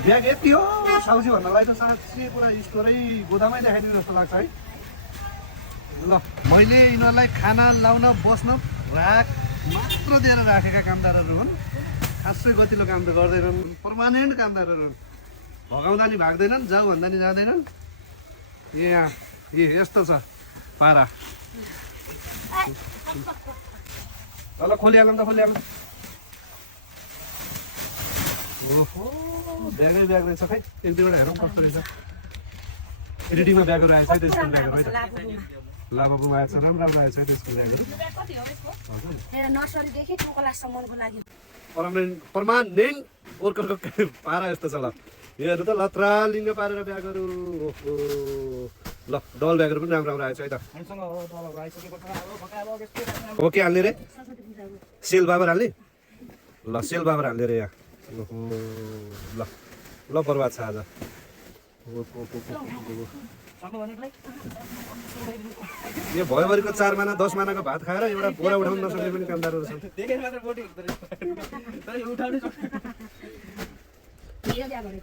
Bag यति हो साउजी भन्नलाई त साँच्चै पुरा स्टोरै गोदामै देखाइदिनु जस्तो लाग्छ है। ल मैले यिनीहरूलाई खाना लाउन बस्न राख मात्र दिएर राखेका कामदारहरू हुन्। खासै गतिलो काम त गर्दैनन्, पर्मानेन्ट कामदारहरू हुन्। भगाउँदा नि भाग्दैनन्, जाऊ भन्दा नि जाँदैनन्। यहाँ यस्तो छ पारा। ल खोलिहालौँ त खोलिहालौँ। ओहो ब्यागै ब्याग रहेछ खै, एक दुईवटा हेरौँ कस्तो रहेछ। एडिटिङमा ब्यागहरू आएछ है त्यसको ब्यागहरू है त। लाभाको आएछ, राम्रो राम्रो आएछ है त्यसको ब्यागहरू। नर्सरीदेखि क्लाससम्मको लागि पर्मानेन्ट वर्करको पारा यस्तो छ। ल योहरू त लत्रालिङ्ग पारेर ब्यागहरू। ओहो ल डल ब्यागहरू पनि राम्रो राम्रो आएछ है त। हो के हाल्ने रे? सेल बाबर हाल्ने? ल सेल बाबर हाल्ने रे यहाँ। ओहो ल ल बर्बाद छ आज। यो भयोभरिको 4 माना 10 मानाको भात खाएर एउटा बोरा उठाउन नसक्ने पनि कामदारहरू छन्। यो ब्यागहरू